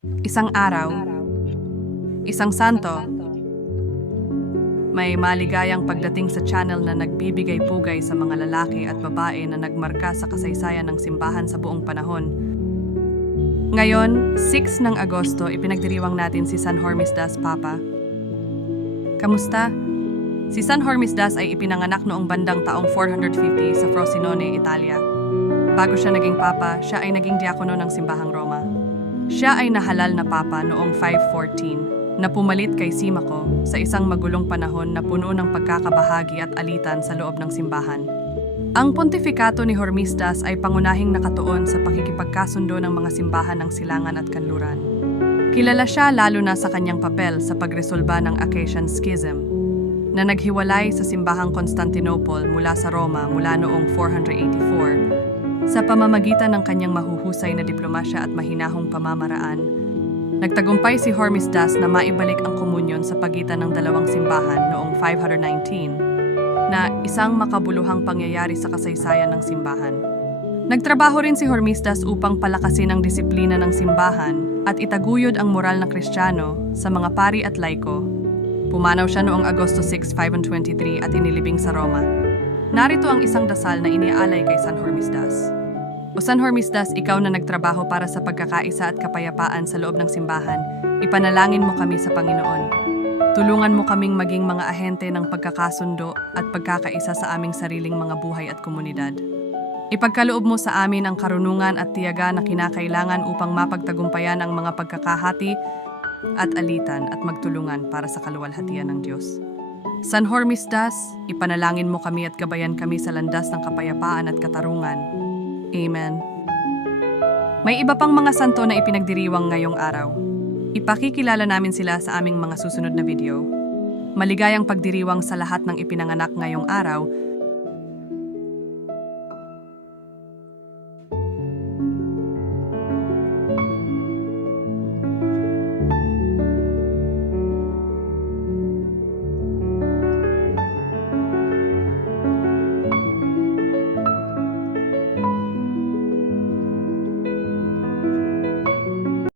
Isang araw, isang santo, may maligayang pagdating sa channel na nagbibigay pugay sa mga lalaki at babae na nagmarka sa kasaysayan ng simbahan sa buong panahon. Ngayon, 6 ng Agosto, ipinagdiriwang natin si San Hormisdas Papa. Kamusta? Si San Hormisdas ay ipinanganak noong bandang taong 450 sa Frosinone, Italia. Bago siya naging papa, siya ay naging diakono ng simbahang Roma. Siya ay nahalal na papa noong 514 na pumalit kay Simaco sa isang magulong panahon na puno ng pagkakabahagi at alitan sa loob ng simbahan. Ang pontifikato ni Hormisdas ay pangunahing nakatuon sa pakikipagkasundo ng mga simbahan ng silangan at kanluran. Kilala siya lalo na sa kanyang papel sa pagresolba ng Acacian Schism, na naghiwalay sa simbahang Constantinople mula sa Roma mula noong 484 sa pamamagitan ng kanyang mahuhusay na diplomasya at mahinahong pamamaraan. Nagtagumpay si Hormisdas na maibalik ang komunyon sa pagitan ng dalawang simbahan noong 519 na isang makabuluhang pangyayari sa kasaysayan ng simbahan. Nagtrabaho rin si Hormisdas upang palakasin ang disiplina ng simbahan at itaguyod ang moral ng Kristiyano sa mga pari at laiko. Pumanaw siya noong Agosto 6, 523 at inilibing sa Roma. Narito ang isang dasal na iniaalay kay San Hormisdas. O San Hormisdas, ikaw na nagtrabaho para sa pagkakaisa at kapayapaan sa loob ng simbahan, ipanalangin mo kami sa Panginoon. Tulungan mo kaming maging mga ahente ng pagkakasundo at pagkakaisa sa aming sariling mga buhay at komunidad. Ipagkaloob mo sa amin ang karunungan at tiyaga na kinakailangan upang mapagtagumpayan ang mga pagkakahati at alitan at magtulungan para sa kaluwalhatian ng Diyos. San Hormisdas, ipanalangin mo kami at gabayan kami sa landas ng kapayapaan at katarungan. Amen. May iba pang mga santo na ipinagdiriwang ngayong araw. Ipakikilala namin sila sa aming mga susunod na video. Maligayang pagdiriwang sa lahat ng ipinanganak ngayong araw